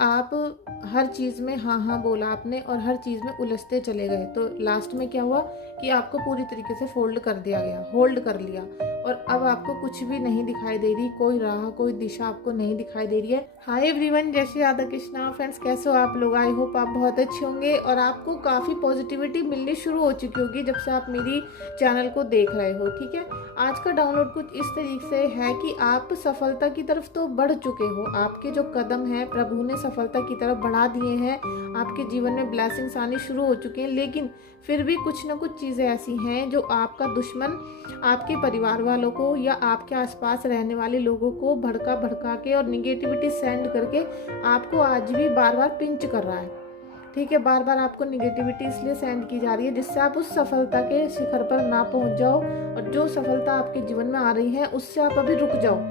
आप हर चीज़ में हाँ, हाँ बोला आपने और हर चीज़ में उलझते चले गए, तो लास्ट में क्या हुआ कि आपको पूरी तरीके से फ़ोल्ड कर दिया गया, होल्ड कर लिया और अब आपको कुछ भी नहीं दिखाई दे रही, कोई राह, कोई दिशा आपको नहीं दिखाई दे रही है। हाय एवरीवन, जय श्री राधा कृष्णा। फ्रेंड्स, कैसे हो आप लोग? आई होप आप बहुत अच्छे होंगे और आपको काफ़ी पॉजिटिविटी मिलनी शुरू हो चुकी होगी जब से आप मेरी चैनल को देख रहे हो। ठीक है, आज का डाउनलोड कुछ इस तरीके से है कि आप सफलता की तरफ तो बढ़ चुके हो, आपके जो कदम हैं प्रभु ने सफलता की तरफ बढ़ा दिए हैं, आपके जीवन में ब्लेसिंग्स आनी शुरू हो चुके हैं, लेकिन फिर भी कुछ ना कुछ चीज़ें ऐसी हैं जो आपका दुश्मन आपके परिवार वालों को या आपके आसपास रहने वाले लोगों को भड़का भड़का के और निगेटिविटी सेंड करके आपको आज भी बार बार पिंच कर रहा है। ठीक है, बार बार आपको निगेटिविटी इसलिए सेंड की जा रही है जिससे आप उस सफलता के शिखर पर ना पहुंच जाओ और जो सफलता आपके जीवन में आ रही है उससे आप अभी रुक जाओ।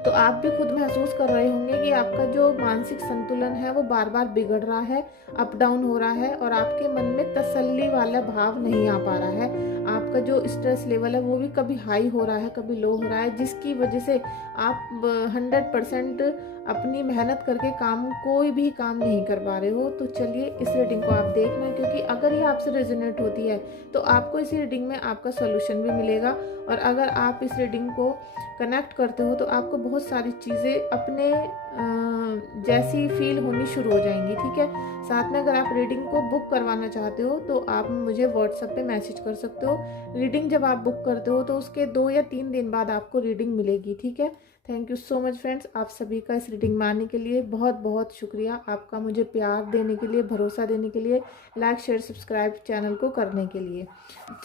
तो आप भी खुद महसूस कर रहे होंगे कि आपका जो मानसिक संतुलन है वो बार बार बिगड़ रहा है, अप डाउन हो रहा है और आपके मन में तसल्ली वाला भाव नहीं आ पा रहा है। आपका जो स्ट्रेस लेवल है वो भी कभी हाई हो रहा है, कभी लो हो रहा है, जिसकी वजह से आप 100% अपनी मेहनत करके कोई भी काम नहीं कर पा रहे हो। तो चलिए इस रीडिंग को आप देखना, क्योंकि अगर ये आपसे रेजोनेट होती है तो आपको इस रीडिंग में आपका सोल्यूशन भी मिलेगा और अगर आप इस रीडिंग को कनेक्ट करते हो तो आपको बहुत सारी चीज़ें अपने जैसी फील होनी शुरू हो जाएंगी। ठीक है, साथ में अगर आप रीडिंग को बुक करवाना चाहते हो तो आप मुझे व्हाट्सएप पे मैसेज कर सकते हो। रीडिंग जब आप बुक करते हो तो उसके 2 या 3 दिन बाद आपको रीडिंग मिलेगी। ठीक है, thank you so much friends, आप सभी का इस रीडिंग में आने के लिए बहुत बहुत शुक्रिया, आपका मुझे प्यार देने के लिए, भरोसा देने के लिए, लाइक शेयर सब्सक्राइब चैनल को करने के लिए।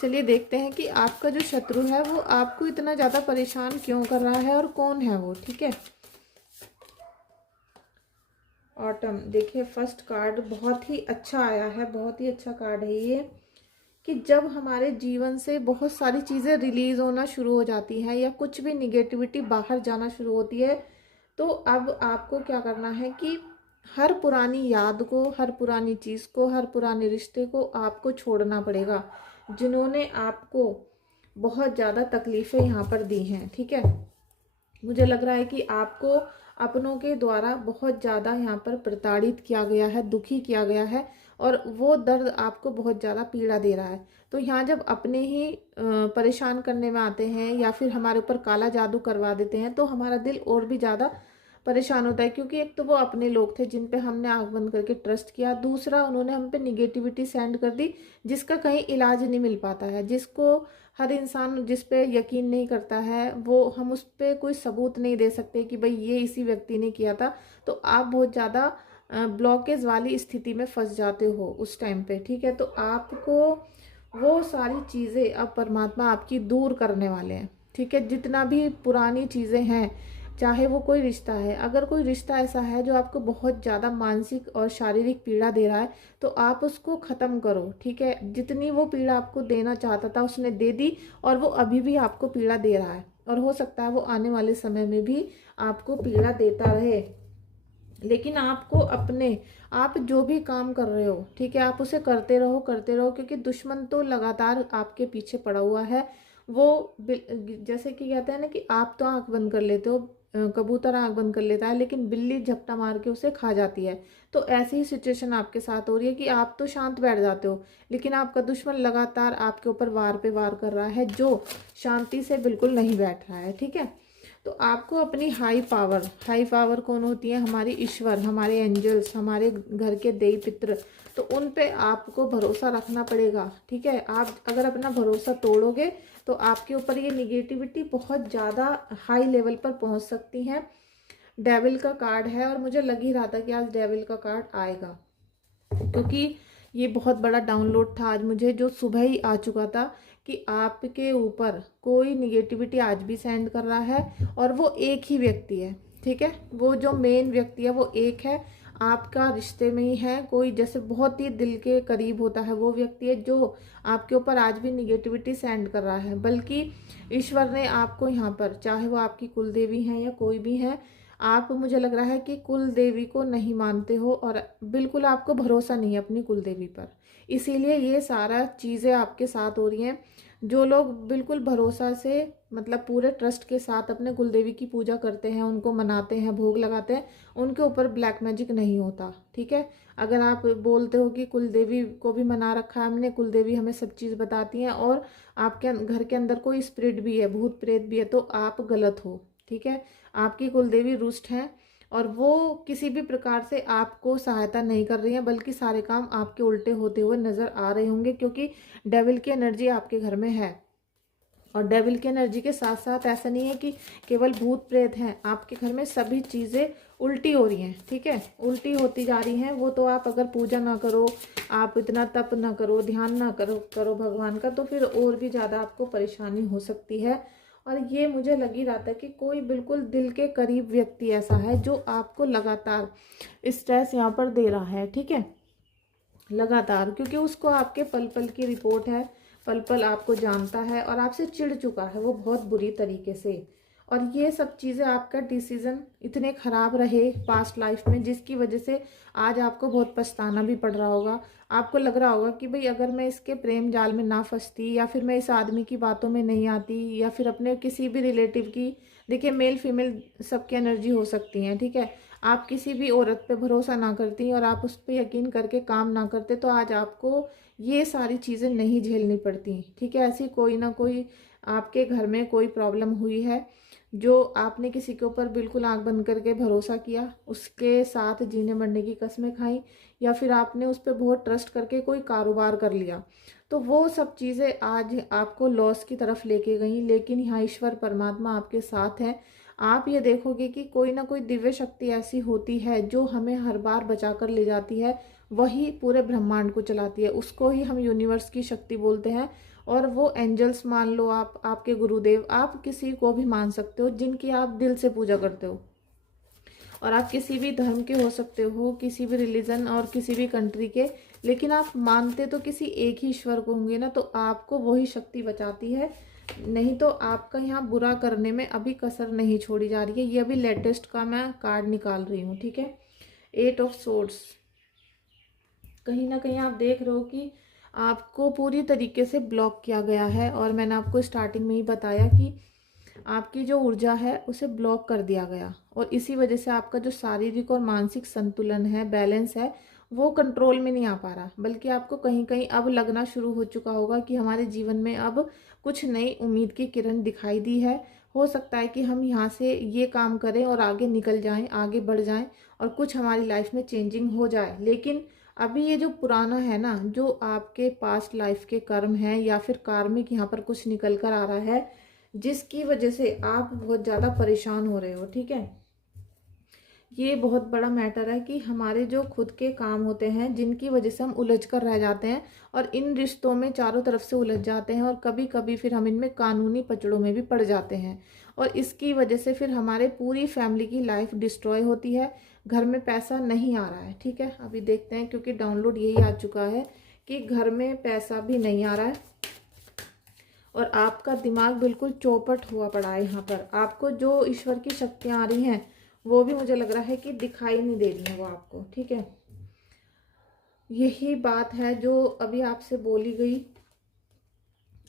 चलिए देखते हैं कि आपका जो शत्रु है वो आपको इतना ज़्यादा परेशान क्यों कर रहा है और कौन है वो। ठीक है, ऑटम, देखिए फर्स्ट कार्ड बहुत ही अच्छा आया है, बहुत ही अच्छा कार्ड है ये, कि जब हमारे जीवन से बहुत सारी चीज़ें रिलीज होना शुरू हो जाती हैं या कुछ भी निगेटिविटी बाहर जाना शुरू होती है तो अब आपको क्या करना है कि हर पुरानी याद को, हर पुरानी चीज़ को, हर पुराने रिश्ते को आपको छोड़ना पड़ेगा जिन्होंने आपको बहुत ज़्यादा तकलीफ़ें यहाँ पर दी हैं। ठीक है, मुझे लग रहा है कि आपको अपनों के द्वारा बहुत ज़्यादा यहाँ पर प्रताड़ित किया गया है, दुखी किया गया है और वो दर्द आपको बहुत ज़्यादा पीड़ा दे रहा है। तो यहाँ जब अपने ही परेशान करने में आते हैं या फिर हमारे ऊपर काला जादू करवा देते हैं तो हमारा दिल और भी ज़्यादा परेशान होता है, क्योंकि एक तो वो अपने लोग थे जिन पे हमने आंख बंद करके ट्रस्ट किया, दूसरा उन्होंने हम पे निगेटिविटी सेंड कर दी जिसका कहीं इलाज नहीं मिल पाता है, जिसको हर इंसान जिस पे यकीन नहीं करता है वो हम उस पर कोई सबूत नहीं दे सकते कि भाई ये इसी व्यक्ति ने किया था। तो आप बहुत ज़्यादा ब्लॉकेज वाली स्थिति में फंस जाते हो उस टाइम पे। ठीक है, तो आपको वो सारी चीज़ें अब परमात्मा आपकी दूर करने वाले हैं। ठीक है, जितना भी पुरानी चीज़ें हैं, चाहे वो कोई रिश्ता है, अगर कोई रिश्ता ऐसा है जो आपको बहुत ज़्यादा मानसिक और शारीरिक पीड़ा दे रहा है तो आप उसको ख़त्म करो। ठीक है, जितनी वो पीड़ा आपको देना चाहता था उसने दे दी और वो अभी भी आपको पीड़ा दे रहा है और हो सकता है वो आने वाले समय में भी आपको पीड़ा देता रहे। लेकिन आपको आप जो भी काम कर रहे हो, ठीक है, आप उसे करते रहो, क्योंकि दुश्मन तो लगातार आपके पीछे पड़ा हुआ है। वो जैसे कि कहते हैं ना कि आप तो आंख बंद कर लेते हो, कबूतर आंख बंद कर लेता है लेकिन बिल्ली झपटा मार के उसे खा जाती है। तो ऐसी ही सिचुएशन आपके साथ हो रही है कि आप तो शांत बैठ जाते हो लेकिन आपका दुश्मन लगातार आपके ऊपर वार पे वार कर रहा है जो शांति से बिल्कुल नहीं बैठ रहा है। ठीक है, तो आपको अपनी हाई पावर कौन होती है? हमारी ईश्वर, हमारे एंजल्स, हमारे घर के देवी पित्र, तो उन पे आपको भरोसा रखना पड़ेगा। ठीक है, आप अगर अपना भरोसा तोड़ोगे तो आपके ऊपर ये निगेटिविटी बहुत ज़्यादा हाई लेवल पर पहुंच सकती है। डेविल का कार्ड है और मुझे लग ही रहा था कि आज डेविल का कार्ड आएगा, क्योंकि ये बहुत बड़ा डाउनलोड था आज मुझे जो सुबह ही आ चुका था कि आपके ऊपर कोई निगेटिविटी आज भी सेंड कर रहा है और वो एक ही व्यक्ति है। ठीक है, वो जो मेन व्यक्ति है वो एक है, आपका रिश्ते में ही है, कोई जैसे बहुत ही दिल के करीब होता है वो व्यक्ति है जो आपके ऊपर आज भी निगेटिविटी सेंड कर रहा है। बल्कि ईश्वर ने आपको यहाँ पर, चाहे वो आपकी कुल देवी हैं या कोई भी है, आप, मुझे लग रहा है कि कुल देवी को नहीं मानते हो और बिल्कुल आपको भरोसा नहीं है अपनी कुल देवी पर, इसीलिए ये सारा चीज़ें आपके साथ हो रही हैं। जो लोग बिल्कुल भरोसा से मतलब पूरे ट्रस्ट के साथ अपने कुलदेवी की पूजा करते हैं, उनको मनाते हैं, भोग लगाते हैं, उनके ऊपर ब्लैक मैजिक नहीं होता। ठीक है। अगर आप बोलते हो कि कुलदेवी को भी मना रखा है हमने, कुलदेवी हमें सब चीज़ बताती हैं और आपके घर के अंदर कोई स्पिरिट भी है, भूत प्रेत भी है, तो आप गलत हो। ठीक है। आपकी कुलदेवी रुष्ट हैं और वो किसी भी प्रकार से आपको सहायता नहीं कर रही हैं, बल्कि सारे काम आपके उल्टे होते हुए नजर आ रहे होंगे, क्योंकि डेविल की एनर्जी आपके घर में है। और डेविल की एनर्जी के साथ साथ ऐसा नहीं है कि केवल भूत प्रेत हैं, आपके घर में सभी चीज़ें उल्टी हो रही हैं। ठीक है, उल्टी होती जा रही हैं। वो तो आप अगर पूजा ना करो, आप इतना तप ना करो, ध्यान ना करो भगवान का, तो फिर और भी ज़्यादा आपको परेशानी हो सकती है। और ये मुझे लग ही रहा था कि कोई बिल्कुल दिल के करीब व्यक्ति ऐसा है जो आपको लगातार स्ट्रेस यहाँ पर दे रहा है। ठीक है, लगातार, क्योंकि उसको आपके पल पल की रिपोर्ट है, पल पल आपको जानता है और आपसे चिढ़ चुका है वो बहुत बुरी तरीके से। और ये सब चीज़ें, आपका डिसीजन इतने ख़राब रहे पास्ट लाइफ में, जिसकी वजह से आज आपको बहुत पछताना भी पड़ रहा होगा। आपको लग रहा होगा कि भाई अगर मैं इसके प्रेम जाल में ना फंसती, या फिर मैं इस आदमी की बातों में नहीं आती, या फिर अपने किसी भी रिलेटिव की, देखिए मेल फीमेल सबकी एनर्जी हो सकती है। ठीक है, आप किसी भी औरत पे भरोसा ना करती और आप उस पर यकीन करके काम ना करते, तो आज आपको ये सारी चीज़ें नहीं झेलनी पड़ती। ठीक है, ऐसी कोई ना कोई आपके घर में कोई प्रॉब्लम हुई है, जो आपने किसी के ऊपर बिल्कुल आंख बंद करके भरोसा किया, उसके साथ जीने मरने की कस्में खाई, या फिर आपने उस पर बहुत ट्रस्ट करके कोई कारोबार कर लिया, तो वो सब चीज़ें आज आपको लॉस की तरफ लेके गई। लेकिन यहाँ ईश्वर परमात्मा आपके साथ है। आप ये देखोगे कि कोई ना कोई दिव्य शक्ति ऐसी होती है जो हमें हर बार बचा कर ले जाती है, वही पूरे ब्रह्मांड को चलाती है, उसको ही हम यूनिवर्स की शक्ति बोलते हैं। और वो एंजल्स मान लो, आप आपके गुरुदेव, आप किसी को भी मान सकते हो जिनकी आप दिल से पूजा करते हो। और आप किसी भी धर्म के हो सकते हो, किसी भी रिलीजन और किसी भी कंट्री के, लेकिन आप मानते तो किसी एक ही ईश्वर को होंगे ना, तो आपको वही शक्ति बचाती है। नहीं तो आपका यहाँ बुरा करने में अभी कसर नहीं छोड़ी जा रही है। ये अभी लेटेस्ट का मैं कार्ड निकाल रही हूँ। ठीक है, 8 ऑफ सोर्ड्स। कहीं ना कहीं आप देख रहे हो कि आपको पूरी तरीके से ब्लॉक किया गया है, और मैंने आपको स्टार्टिंग में ही बताया कि आपकी जो ऊर्जा है उसे ब्लॉक कर दिया गया, और इसी वजह से आपका जो शारीरिक और मानसिक संतुलन है, बैलेंस है, वो कंट्रोल में नहीं आ पा रहा। बल्कि आपको कहीं कहीं अब लगना शुरू हो चुका होगा कि हमारे जीवन में अब कुछ नई उम्मीद की किरण दिखाई दी है। हो सकता है कि हम यहाँ से ये काम करें और आगे निकल जाएं, आगे बढ़ जाएं, और कुछ हमारी लाइफ में चेंजिंग हो जाए। लेकिन अभी ये जो पुराना है ना, जो आपके पास्ट लाइफ के कर्म है, या फिर कार्मिक यहाँ पर कुछ निकल कर आ रहा है, जिसकी वजह से आप बहुत ज़्यादा परेशान हो रहे हो। ठीक है, ये बहुत बड़ा मैटर है कि हमारे जो खुद के काम होते हैं, जिनकी वजह से हम उलझ कर रह जाते हैं, और इन रिश्तों में चारों तरफ से उलझ जाते हैं, और कभी कभी फिर हम इनमें कानूनी पचड़ों में भी पड़ जाते हैं, और इसकी वजह से फिर हमारे पूरी फैमिली की लाइफ डिस्ट्रॉय होती है। घर में पैसा नहीं आ रहा है। ठीक है, अभी देखते हैं, क्योंकि डाउनलोड यही आ चुका है कि घर में पैसा भी नहीं आ रहा है, और आपका दिमाग बिल्कुल चौपट हुआ पड़ा है। यहाँ पर आपको जो ईश्वर की शक्तियाँ आ रही हैं, वो भी मुझे लग रहा है कि दिखाई नहीं दे रही है वो आपको। ठीक है, यही बात है जो अभी आपसे बोली गई।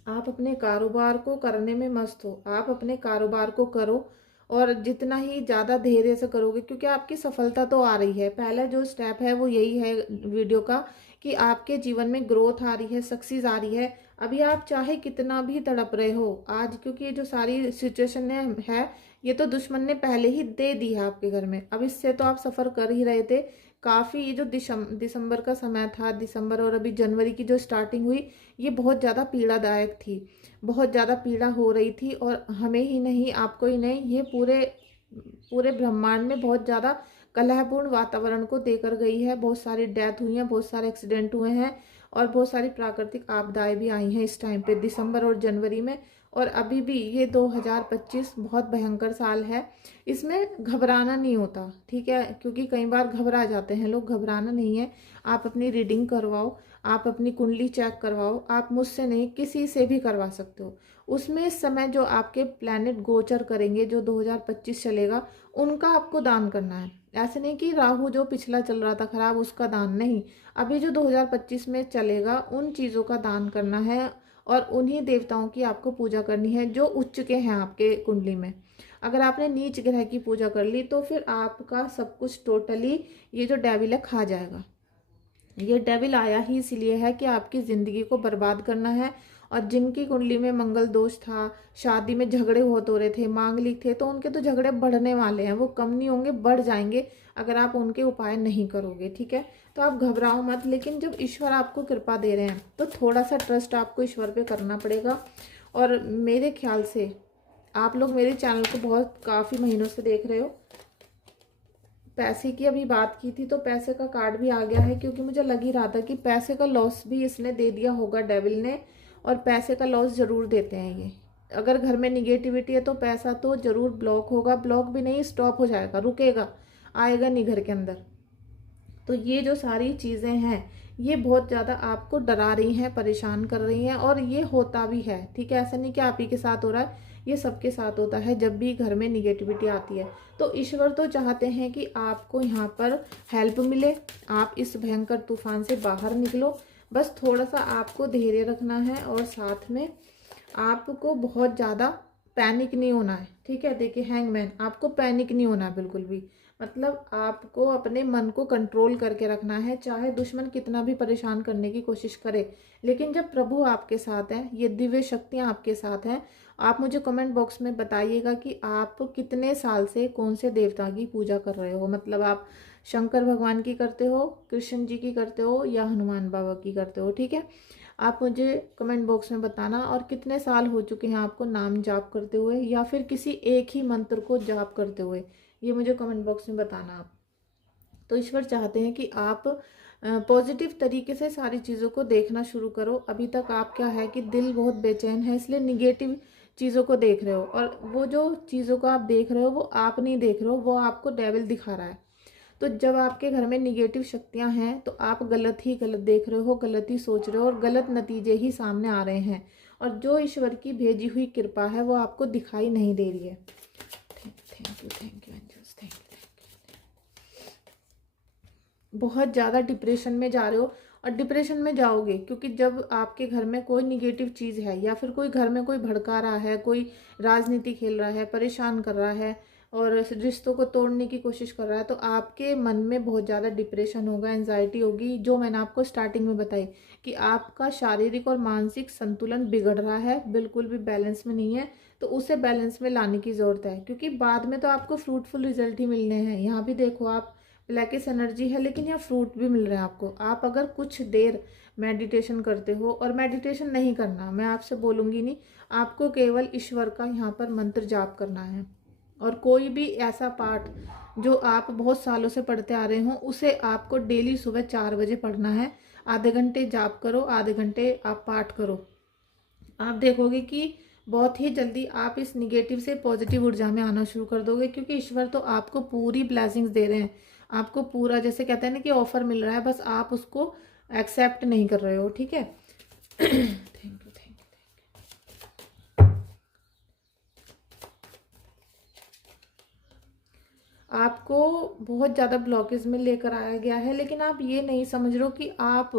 आप अपने कारोबार को करने में मस्त हो, आप अपने कारोबार को करो, और जितना ही ज़्यादा धैर्य से करोगे, क्योंकि आपकी सफलता तो आ रही है। पहला जो स्टेप है वो यही है वीडियो का, कि आपके जीवन में ग्रोथ आ रही है, सक्सेस आ रही है। अभी आप चाहे कितना भी तड़प रहे हो आज, क्योंकि ये जो सारी सिचुएशन है, ये तो दुश्मन ने पहले ही दे दी है आपके घर में। अब इससे तो आप सफ़र कर ही रहे थे काफ़ी। ये जो दिसंबर का समय था, दिसंबर और अभी जनवरी की जो स्टार्टिंग हुई, ये बहुत ज़्यादा पीड़ादायक थी, बहुत ज़्यादा पीड़ा हो रही थी। और हमें ही नहीं, आपको ही नहीं, ये पूरे पूरे ब्रह्मांड में बहुत ज़्यादा कलहपूर्ण वातावरण को देकर गई है। बहुत सारी डेथ हुई है, बहुत सारे एक्सीडेंट हुए हैं, और बहुत सारी प्राकृतिक आपदाएं भी आई हैं इस टाइम पे, दिसंबर और जनवरी में। और अभी भी ये 2025 बहुत भयंकर साल है, इसमें घबराना नहीं होता। ठीक है, क्योंकि कई बार घबरा जाते हैं लोग, घबराना नहीं है। आप अपनी रीडिंग करवाओ, आप अपनी कुंडली चेक करवाओ, आप मुझसे नहीं किसी से भी करवा सकते हो। उसमें इस समय जो आपके प्लैनेट गोचर करेंगे, जो 2025 चलेगा, उनका आपको दान करना है। ऐसे नहीं कि राहु जो पिछला चल रहा था खराब, उसका दान नहीं। अभी जो 2025 में चलेगा, उन चीज़ों का दान करना है। और उन्हीं देवताओं की आपको पूजा करनी है जो उच्च के हैं आपके कुंडली में। अगर आपने नीच ग्रह की पूजा कर ली तो फिर आपका सब कुछ टोटली ये जो डेविल है खा जाएगा। ये डेविल आया ही इसलिए है कि आपकी ज़िंदगी को बर्बाद करना है। और जिनकी कुंडली में मंगल दोष था, शादी में झगड़े बहुत हो रहे थे, मांगलिक थे, तो उनके तो झगड़े बढ़ने वाले हैं, वो कम नहीं होंगे, बढ़ जाएंगे अगर आप उनके उपाय नहीं करोगे। ठीक है, तो आप घबराओ मत। लेकिन जब ईश्वर आपको कृपा दे रहे हैं तो थोड़ा सा ट्रस्ट आपको ईश्वर पे करना पड़ेगा। और मेरे ख्याल से आप लोग मेरे चैनल को बहुत काफ़ी महीनों से देख रहे हो। पैसे की अभी बात की थी तो पैसे का कार्ड भी आ गया है, क्योंकि मुझे लग ही रहा था कि पैसे का लॉस भी इसने दे दिया होगा डेविल ने। और पैसे का लॉस ज़रूर देते हैं ये। अगर घर में निगेटिविटी है तो पैसा तो ज़रूर ब्लॉक होगा, ब्लॉक भी नहीं, स्टॉप हो जाएगा, रुकेगा, आएगा नहीं घर के अंदर। तो ये जो सारी चीज़ें हैं ये बहुत ज़्यादा आपको डरा रही हैं, परेशान कर रही हैं, और ये होता भी है। ठीक है, ऐसा नहीं कि आप ही के साथ हो रहा है, ये सबके साथ होता है जब भी घर में निगेटिविटी आती है। तो ईश्वर तो चाहते हैं कि आपको यहाँ पर हेल्प मिले, आप इस भयंकर तूफान से बाहर निकलो। बस थोड़ा सा आपको धैर्य रखना है और साथ में आपको बहुत ज़्यादा पैनिक नहीं होना है। ठीक है, देखिए हैंगमैन, आपको पैनिक नहीं होना बिल्कुल भी। मतलब आपको अपने मन को कंट्रोल करके रखना है, चाहे दुश्मन कितना भी परेशान करने की कोशिश करे। लेकिन जब प्रभु आपके साथ हैं, ये दिव्य शक्तियाँ आपके साथ हैं, आप मुझे कमेंट बॉक्स में बताइएगा कि आप कितने साल से कौन से देवता की पूजा कर रहे हो। मतलब आप शंकर भगवान की करते हो, कृष्ण जी की करते हो, या हनुमान बाबा की करते हो। ठीक है, आप मुझे कमेंट बॉक्स में बताना। और कितने साल हो चुके हैं आपको नाम जाप करते हुए, या फिर किसी एक ही मंत्र को जाप करते हुए, ये मुझे कमेंट बॉक्स में बताना आप। तो ईश्वर चाहते हैं कि आप पॉजिटिव तरीके से सारी चीज़ों को देखना शुरू करो। अभी तक आप क्या है कि दिल बहुत बेचैन है, इसलिए निगेटिव चीज़ों को देख रहे हो, और वो जो चीज़ों को आप देख रहे हो वो आप नहीं देख रहे हो, वो आपको डेविल दिखा रहा है। तो जब आपके घर में निगेटिव शक्तियां हैं तो आप गलत ही गलत देख रहे हो, गलत ही सोच रहे हो, और गलत नतीजे ही सामने आ रहे हैं। और जो ईश्वर की भेजी हुई कृपा है वो आपको दिखाई नहीं दे रही है। Thank you angels, thank you. बहुत ज़्यादा डिप्रेशन में जा रहे हो, और डिप्रेशन में जाओगे क्योंकि जब आपके घर में कोई निगेटिव चीज़ है, या फिर कोई घर में कोई भड़का रहा है, कोई राजनीति खेल रहा है, परेशान कर रहा है और रिश्तों को तोड़ने की कोशिश कर रहा है, तो आपके मन में बहुत ज़्यादा डिप्रेशन होगा, एंजाइटी होगी, जो मैंने आपको स्टार्टिंग में बताई कि आपका शारीरिक और मानसिक संतुलन बिगड़ रहा है, बिल्कुल भी बैलेंस में नहीं है। तो उसे बैलेंस में लाने की ज़रूरत है, क्योंकि बाद में तो आपको फ्रूटफुल रिजल्ट ही मिलने हैं। यहाँ भी देखो आप, ब्लैकिश एनर्जी है लेकिन यहाँ फ्रूट भी मिल रहे हैं आपको। आप अगर कुछ देर मेडिटेशन करते हो, और मेडिटेशन नहीं करना मैं आपसे बोलूँगी नहीं, आपको केवल ईश्वर का यहाँ पर मंत्र जाप करना है। और कोई भी ऐसा पाठ जो आप बहुत सालों से पढ़ते आ रहे हो उसे आपको डेली सुबह 4 बजे पढ़ना है। आधे घंटे जाप करो, आधे घंटे आप पाठ करो। आप देखोगे कि बहुत ही जल्दी आप इस निगेटिव से पॉजिटिव ऊर्जा में आना शुरू कर दोगे, क्योंकि ईश्वर तो आपको पूरी ब्लेसिंग्स दे रहे हैं, आपको पूरा, जैसे कहते हैं ना कि ऑफर मिल रहा है, बस आप उसको एक्सेप्ट नहीं कर रहे हो। ठीक है, थैंक यू। आपको बहुत ज़्यादा ब्लॉकेज में लेकर आया गया है, लेकिन आप ये नहीं समझ रहे हो कि आप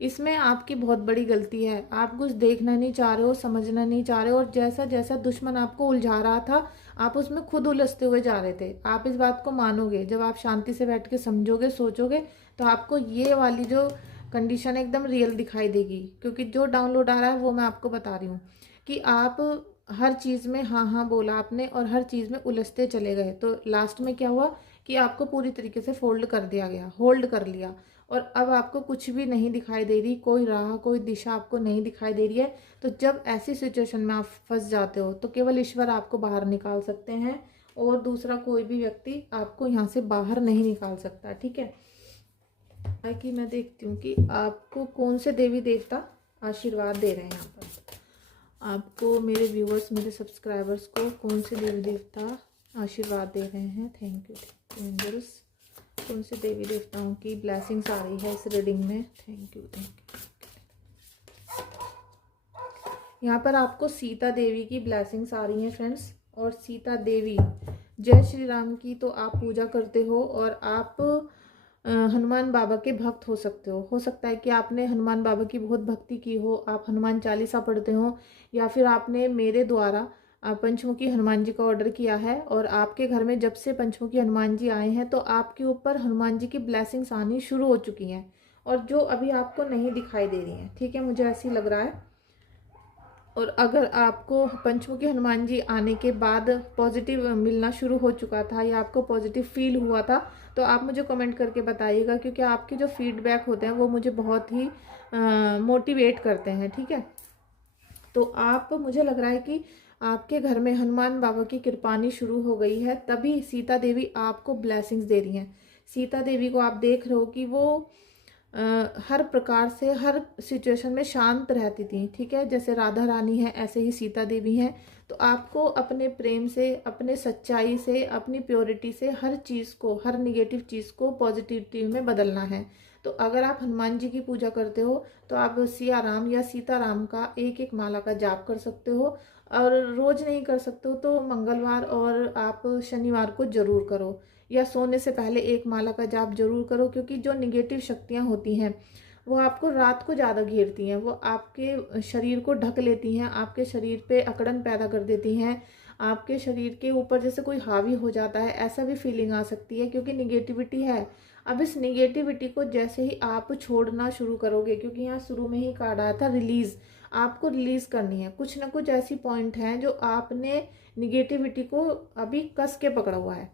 इसमें आपकी बहुत बड़ी गलती है। आप कुछ देखना नहीं चाह रहे हो, समझना नहीं चाह रहे हो, और जैसा जैसा दुश्मन आपको उलझा रहा था आप उसमें खुद उलझते हुए जा रहे थे। आप इस बात को मानोगे जब आप शांति से बैठ के समझोगे, सोचोगे, तो आपको ये वाली जो कंडीशन एकदम रियल दिखाई देगी। क्योंकि जो डाउनलोड आ रहा है वो मैं आपको बता रही हूँ कि आप हर चीज़ में हाँ हाँ बोला आपने, और हर चीज़ में उलझते चले गए, तो लास्ट में क्या हुआ कि आपको पूरी तरीके से फोल्ड कर दिया गया, होल्ड कर लिया, और अब आपको कुछ भी नहीं दिखाई दे रही, कोई राह, कोई दिशा आपको नहीं दिखाई दे रही है। तो जब ऐसी सिचुएशन में आप फंस जाते हो तो केवल ईश्वर आपको बाहर निकाल सकते हैं, और दूसरा कोई भी व्यक्ति आपको यहाँ से बाहर नहीं निकाल सकता। ठीक है, ताकि मैं देखती हूँ कि आपको कौन से देवी देवता आशीर्वाद दे रहे हैं यहाँ पर। आपको, मेरे व्यूअर्स, मेरे सब्सक्राइबर्स को कौन से देवी देवता आशीर्वाद दे रहे हैं। थैंक यू एंजल्स, कौन से देवी देवताओं की ब्लेसिंग्स आ रही है इस रीडिंग में। Thank you. यहाँ पर आपको सीता देवी की ब्लेसिंग्स आ रही हैं फ्रेंड्स। और सीता देवी, जय श्री राम की तो आप पूजा करते हो, और आप हनुमान बाबा के भक्त हो सकते हो सकता है कि आपने हनुमान बाबा की बहुत भक्ति की हो, आप हनुमान चालीसा पढ़ते हो, या फिर आपने मेरे द्वारा पंचमुखी हनुमान जी का ऑर्डर किया है और आपके घर में जब से पंचमुखी हनुमान जी आए हैं तो आपके ऊपर हनुमान जी की ब्लेसिंग्स आनी शुरू हो चुकी हैं, और जो अभी आपको नहीं दिखाई दे रही हैं। ठीक है, मुझे ऐसे ही लग रहा है। और अगर आपको पंचमुखी हनुमान जी आने के बाद पॉजिटिव मिलना शुरू हो चुका था या आपको पॉजिटिव फील हुआ था, तो आप मुझे कमेंट करके बताइएगा, क्योंकि आपके जो फीडबैक होते हैं वो मुझे बहुत ही मोटिवेट करते हैं। ठीक है, तो आप, मुझे लग रहा है कि आपके घर में हनुमान बाबा की कृपानी शुरू हो गई है, तभी सीता देवी आपको ब्लेसिंग्स दे रही हैं। सीता देवी को आप देख रहे हो कि वो हर प्रकार से हर सिचुएशन में शांत रहती थी। ठीक है, जैसे राधा रानी है ऐसे ही सीता देवी हैं। तो आपको अपने प्रेम से, अपने सच्चाई से, अपनी प्योरिटी से हर चीज़ को, हर निगेटिव चीज़ को पॉजिटिविटी में बदलना है। तो अगर आप हनुमान जी की पूजा करते हो तो आप सिया राम या सीताराम का एक एक माला का जाप कर सकते हो, और रोज नहीं कर सकते हो तो मंगलवार और आप शनिवार को जरूर करो, या सोने से पहले एक माला का जाप जरूर करो, क्योंकि जो निगेटिव शक्तियाँ होती हैं वो आपको रात को ज़्यादा घेरती हैं, वो आपके शरीर को ढक लेती हैं, आपके शरीर पे अकड़न पैदा कर देती हैं, आपके शरीर के ऊपर जैसे कोई हावी हो जाता है, ऐसा भी फीलिंग आ सकती है, क्योंकि निगेटिविटी है। अब इस निगेटिविटी को जैसे ही आप छोड़ना शुरू करोगे, क्योंकि यहाँ शुरू में ही कार्ड आया था रिलीज, आपको रिलीज करनी है। कुछ ना कुछ ऐसी पॉइंट हैं जो आपने निगेटिविटी को अभी कस के पकड़ा हुआ है।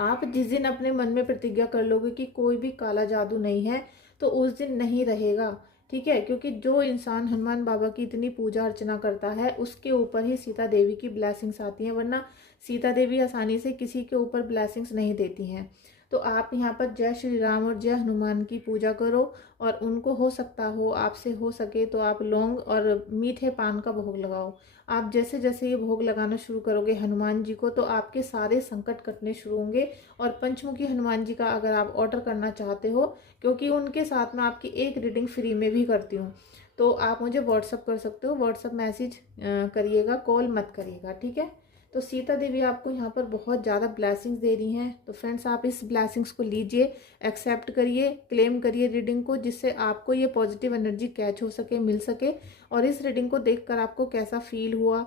आप जिस दिन अपने मन में प्रतिज्ञा कर लोगे कि कोई भी काला जादू नहीं है, तो उस दिन नहीं रहेगा। ठीक है, क्योंकि जो इंसान हनुमान बाबा की इतनी पूजा अर्चना करता है उसके ऊपर ही सीता देवी की ब्लेसिंग्स आती हैं, वरना सीता देवी आसानी से किसी के ऊपर ब्लेसिंग्स नहीं देती हैं। तो आप यहाँ पर जय श्री राम और जय हनुमान की पूजा करो, और उनको हो सकता हो, आपसे हो सके तो आप लौंग और मीठे पान का भोग लगाओ। आप जैसे जैसे ये भोग लगाना शुरू करोगे हनुमान जी को, तो आपके सारे संकट कटने शुरू होंगे। और पंचमुखी हनुमान जी का अगर आप ऑर्डर करना चाहते हो, क्योंकि उनके साथ में आपकी एक रीडिंग फ्री में भी करती हूँ, तो आप मुझे व्हाट्सअप कर सकते हो। व्हाट्सअप मैसेज करिएगा, कॉल मत करिएगा। ठीक है, तो सीता देवी आपको यहाँ पर बहुत ज़्यादा ब्लेसिंग्स दे रही हैं। तो फ्रेंड्स, आप इस ब्लेसिंग्स को लीजिए, एक्सेप्ट करिए, क्लेम करिए रीडिंग को, जिससे आपको ये पॉजिटिव एनर्जी कैच हो सके, मिल सके। और इस रीडिंग को देखकर आपको कैसा फील हुआ,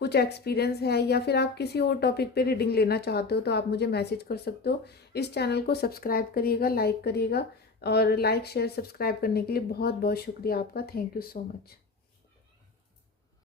कुछ एक्सपीरियंस है, या फिर आप किसी और टॉपिक पे रीडिंग लेना चाहते हो, तो आप मुझे मैसेज कर सकते हो। इस चैनल को सब्सक्राइब करिएगा, लाइक करिएगा, और लाइक शेयर सब्सक्राइब करने के लिए बहुत बहुत शुक्रिया आपका। Thank you so much.